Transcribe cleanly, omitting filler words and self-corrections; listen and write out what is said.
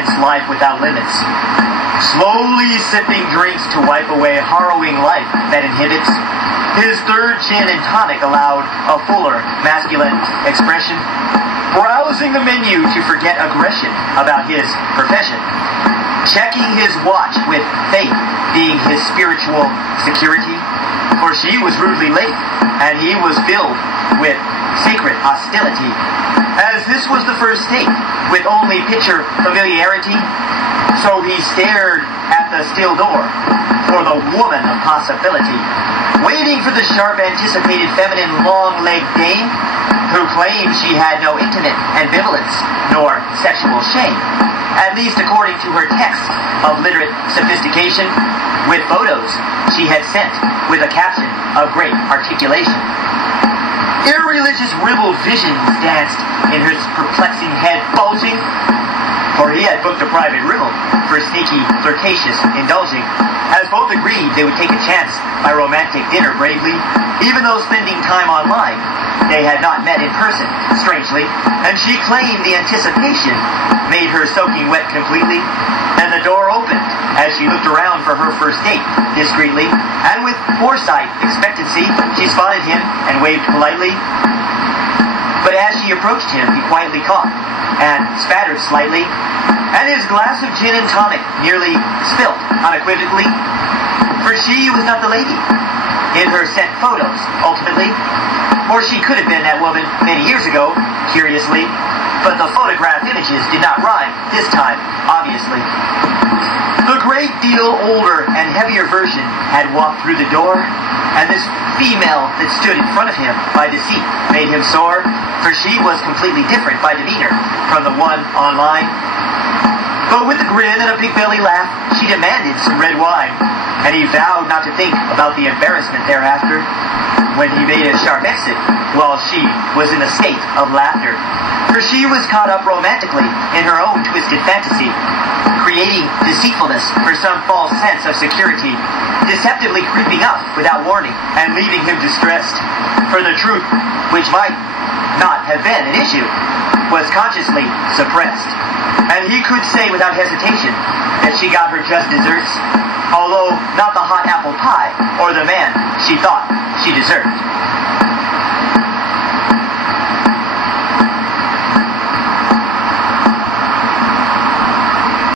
experience life without limits. Slowly sipping drinks to wipe away harrowing life that inhibits, his third gin and tonic allowed a fuller, masculine expression, browsing the menu to forget aggression about his profession, checking his watch with faith being his spiritual security, for she was rudely late, and he was filled with sacred hostility. As this was the first date, with only picture familiarity, so he stared at the steel door for the woman of possibility, waiting for the sharp anticipated feminine long-legged dame, who claimed she had no intimate ambivalence nor sexual shame, at least according to her text of literate sophistication, with photos she had sent with a caption of great articulation. Irreligious ribald visions danced in his perplexing head, bulging, for he had booked a private room for sneaky, flirtatious indulging, as both agreed they would take a chance by romantic dinner bravely, even though spending time online they had not met in person, strangely, and she claimed the anticipation made her soaking wet completely, and the door opened as she looked around for her first date, discreetly, and with foresight, expectancy, she spotted him and waved politely. But as she approached him, he quietly coughed and spattered slightly, and his glass of gin and tonic nearly spilt unequivocally, for she was not the lady in her sent photos, ultimately, or she could have been that woman many years ago, curiously, but the photograph images did not rhyme this time, obviously. The great deal older and heavier version had walked through the door, and this female that stood in front of him by the seat made him sore, for she was completely different by demeanor from the one online. But with a grin and a big belly laugh, she demanded some red wine, and he vowed not to think about the embarrassment thereafter, when he made a sharp exit while she was in a state of laughter. For she was caught up romantically in her own twisted fantasy, creating deceitfulness for some false sense of security, deceptively creeping up without warning and leaving him distressed. For the truth, which might not have been an issue, was consciously suppressed. And he could say without hesitation that she got her just desserts, although not the hot apple pie or the man she thought she deserved.